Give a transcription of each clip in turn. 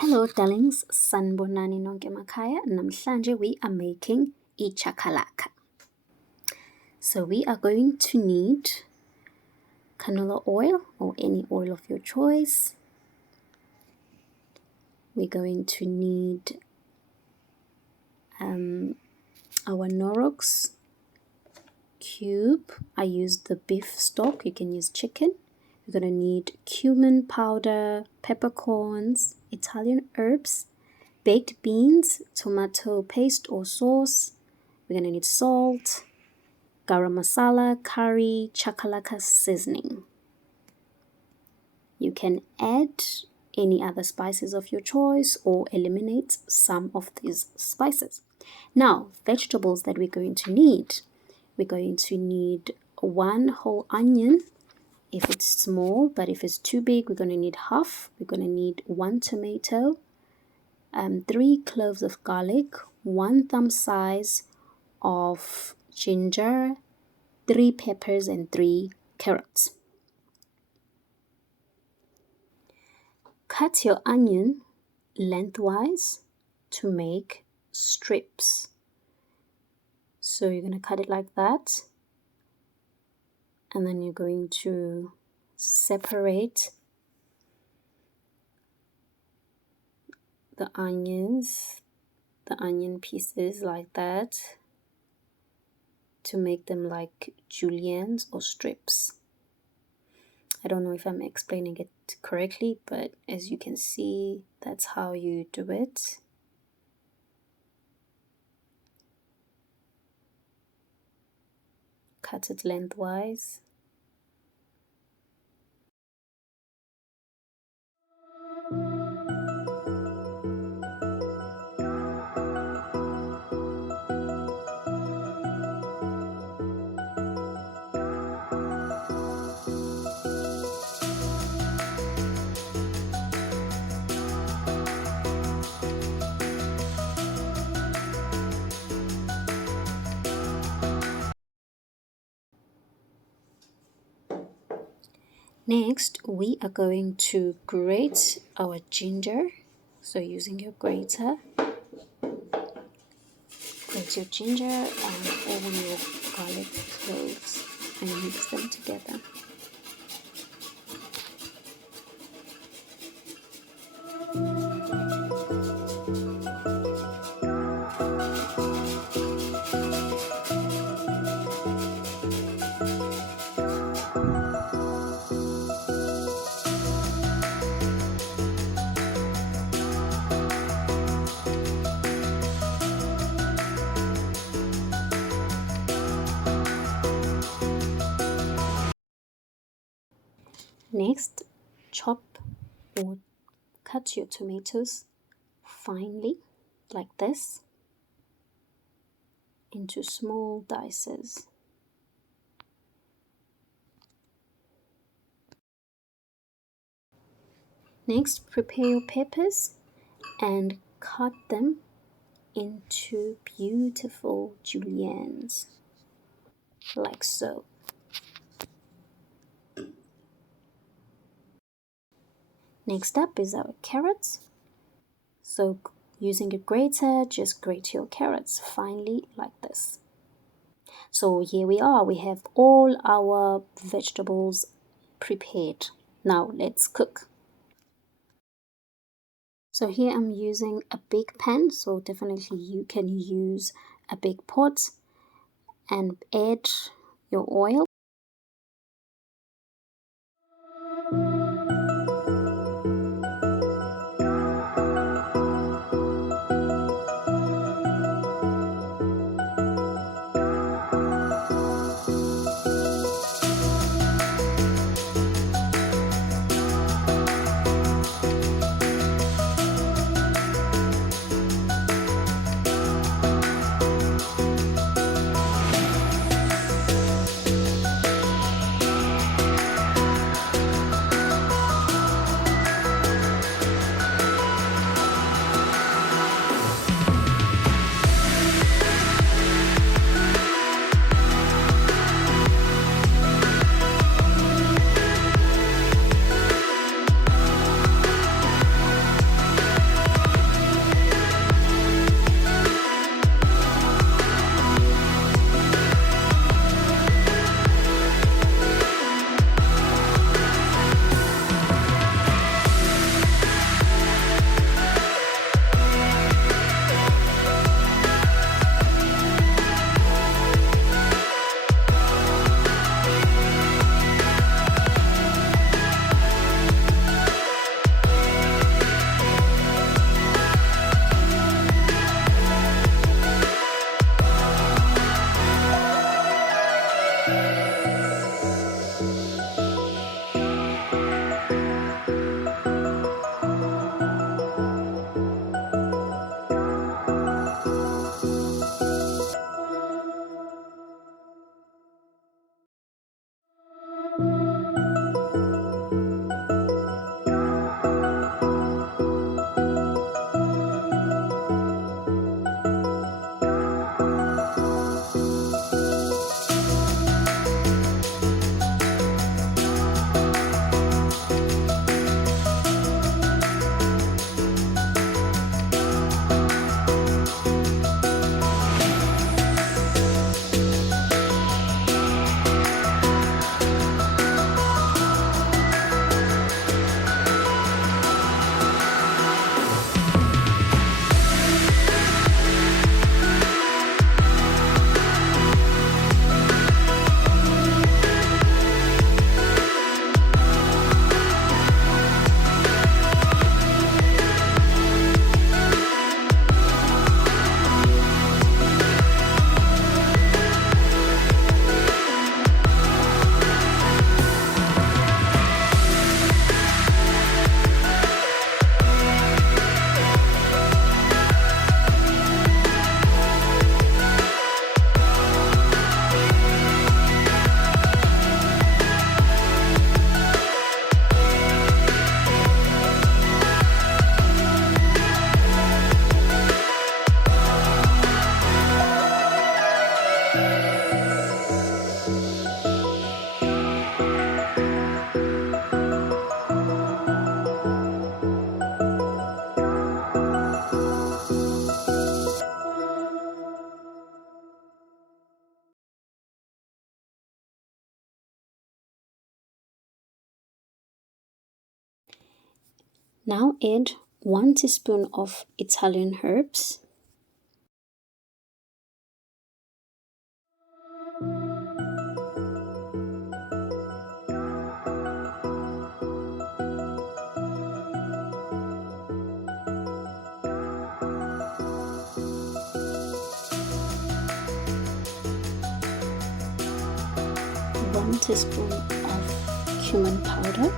Hello darlings, sanibonani nonke emakhaya. Namhlanje we are making chakalaka. So we are going to need canola oil or any oil of your choice. We're going to need our Norox cube. I used the beef stock, you can use chicken. We're going to need cumin powder, peppercorns, Italian herbs, baked beans, tomato paste or sauce. We're going to need salt, garam masala, curry, chakalaka seasoning. You can add any other spices of your choice or eliminate some of these spices. Now, vegetables that we're going to need. We're going to need 1 whole onion if it's small, but if it's too big, we're going to need half. We're going to need 1 tomato, 3 cloves of garlic, 1 thumb size of ginger, 3 peppers, and 3 carrots. Cut your onion lengthwise to make strips. So you're going to cut it like that, and then you're going to separate the onion pieces like that to make them like juliennes or strips. I don't know if I'm explaining it correctly, but as you can see, that's how you do it. Cut it lengthwise. Next, we are going to grate our ginger. So using your grater, grate your ginger and all your garlic cloves and mix them together. Next, chop or cut your tomatoes finely, like this, into small dices. Next, prepare your peppers and cut them into beautiful juliennes, like so. Next up is our carrots. So using a grater, just grate your carrots finely like this. So here we are, we have all our vegetables prepared. Now let's cook. So here I'm using a big pan, so definitely you can use a big pot and add your oil. Now add 1 teaspoon of Italian herbs, 1 teaspoon of cumin powder,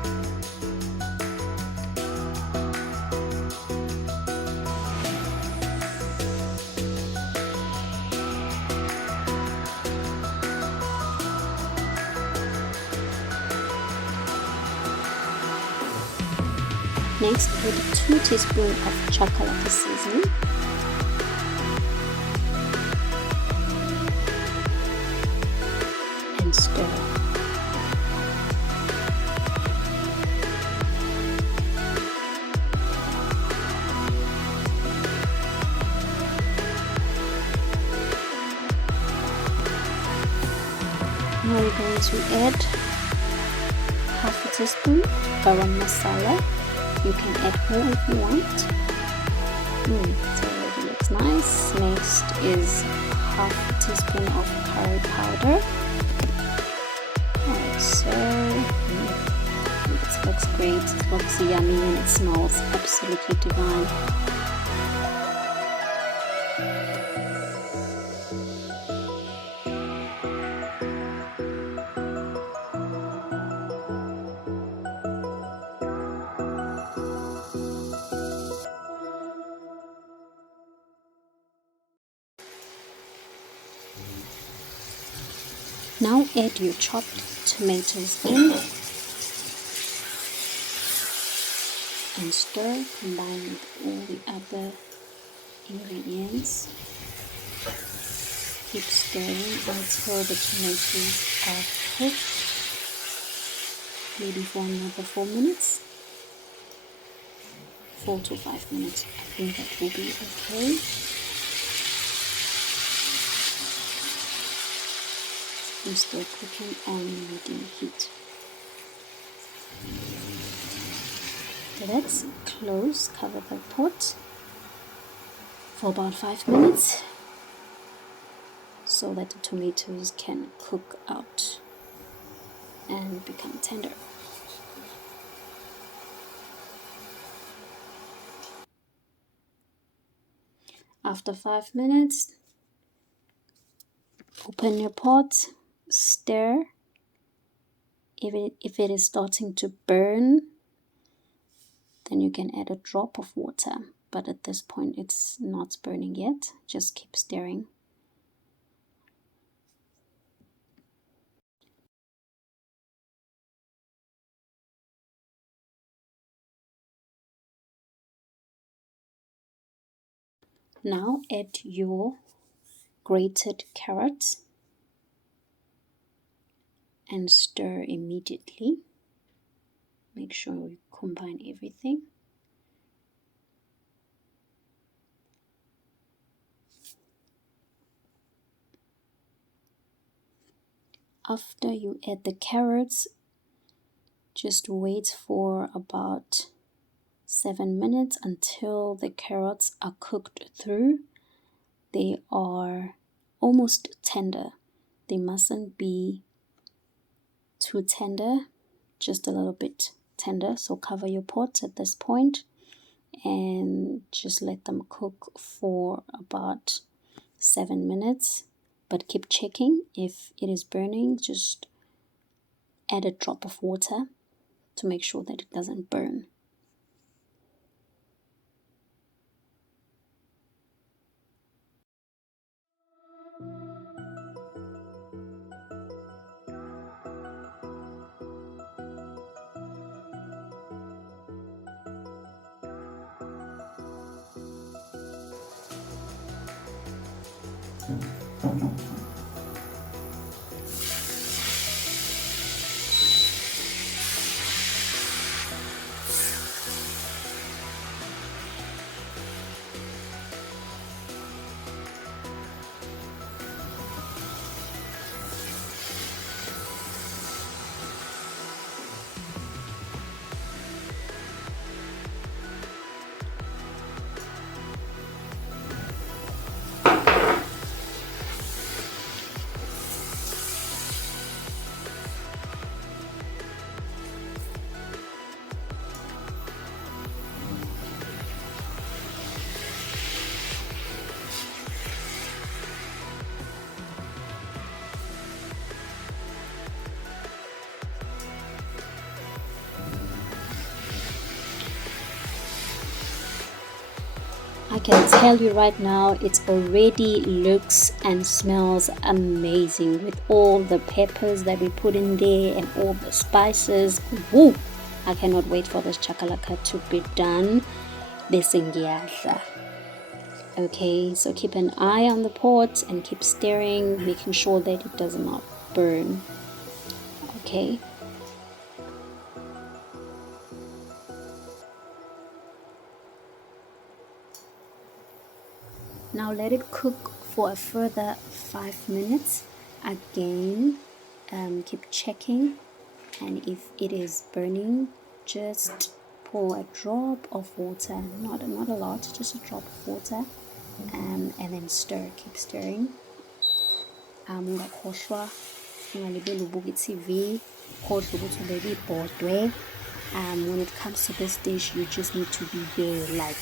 next add 2 teaspoons of Chakalaka seasoning, and stir. Now we're going to add half a teaspoon garam masala. You can add more if you want. It already looks nice. Next is half a teaspoon of curry powder. Alright, so it looks great. It looks yummy and it smells absolutely divine. Now add your chopped tomatoes in and stir, combine with all the other ingredients. Keep stirring until the tomatoes are cooked, maybe for another 4 minutes. 4 to 5 minutes, I think that will be okay. And still cooking on medium heat. Let's cover the pot for about 5 minutes so that the tomatoes can cook out and become tender. After 5 minutes, open your pot, stir. If it is starting to burn, then you can add a drop of water. But at this point, it's not burning yet. Just keep stirring. Now add your grated carrots and stir immediately. Make sure you combine everything. After you add the carrots, just wait for about 7 minutes until the carrots are cooked through. They are almost tender. They mustn't be too tender, just a little bit tender. So cover your pot at this point and just let them cook for about 7 minutes. But keep checking. If it is burning, just add a drop of water to make sure that it doesn't burn. I can tell you right now, it already looks and smells amazing with all the peppers that we put in there and all the spices. Woo! I cannot wait for this chakalaka to be done. Besengiyadla. Okay, so keep an eye on the pot and keep stirring, making sure that it does not burn. Okay. Now let it cook for a further 5 minutes. Again, keep checking, and if it is burning, just pour a drop of water, not a lot, just a drop of water, and then stir. Keep stirring. Ungakhohlwa ungalibeli ubuka i-TV, khohlwa ukuthi ubeke ibhodwe. When it comes to this dish, you just need to be there, like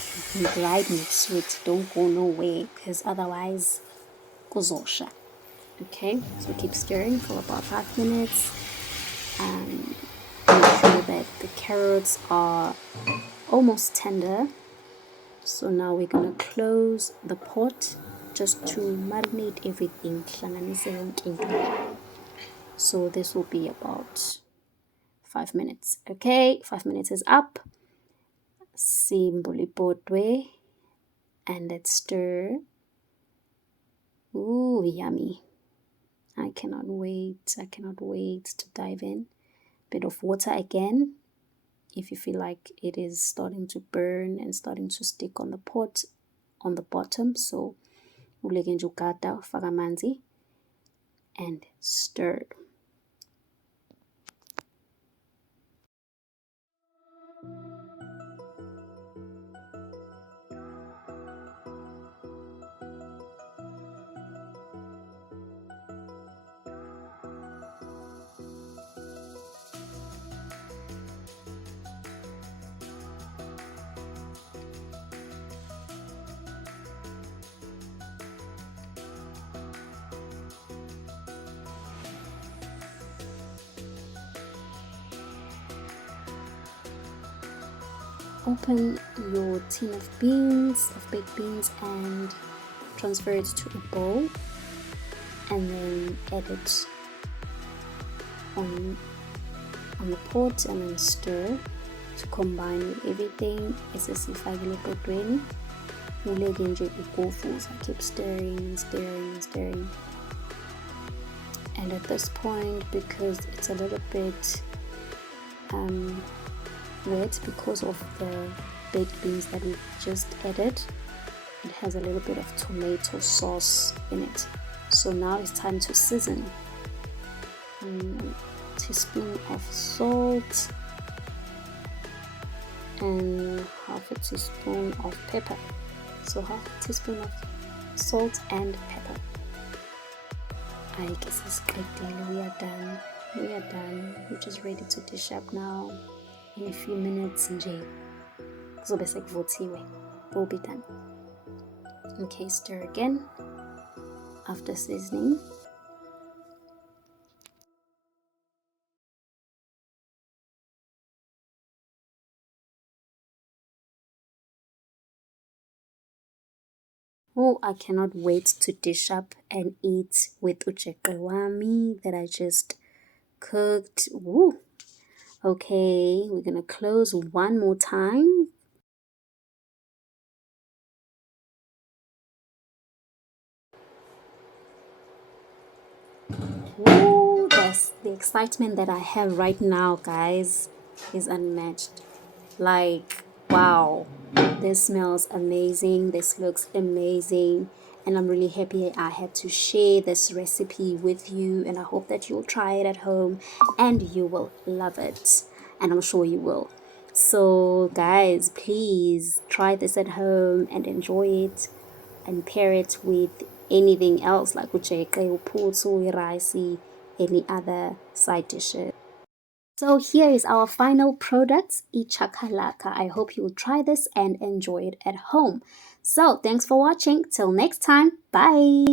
right next to it. Don't go nowhere, because otherwise kuzosha. Okay, so keep stirring for about 5 minutes. Make sure that the carrots are almost tender. So now we're gonna close the pot just to marinate everything. So this will be about 5 minutes. Okay, 5 minutes is up. Simboli potwe, and let's stir. Ooh, yummy. I cannot wait. I cannot wait to dive in. Bit of water again. If you feel like it is starting to burn and starting to stick on the pot on the bottom, so uleke nje ugada ufaka amanzi and stir. Open your tin of beans, of baked beans, and transfer it to a bowl, and then add it on the pot and then stir to combine with everything. Esesifakile potweni, uleke nje ugovuza. Keep stirring, stirring, stirring. And at this point, because it's a little bit wet because of the baked beans that we just added, it has a little bit of tomato sauce in it. So now it's time to season. A teaspoon of salt and half a teaspoon of pepper. So half a teaspoon of salt and pepper. I guess it's we are done. We are done. We're just ready to dish up now. In a few minutes, nje kuzobe sekuvuthiwe. We'll be done. Okay, stir again after seasoning. Oh, I cannot wait to dish up and eat with LiQWYD that I just cooked. Woo. Okay, we're gonna close one more time. Woo, yes, the excitement that I have right now, guys, is unmatched. Like, wow, this smells amazing, this looks amazing, and I'm really happy I had to share this recipe with you, and I hope that you'll try it at home and you will love it, and I'm sure you will. So guys, please try this at home and enjoy it, and pair it with anything else like ucheke, uputsu, rice, any other side dishes. So here is our final product, Chakalaka. I hope you'll try this and enjoy it at home. So thanks for watching. Till next time. Bye.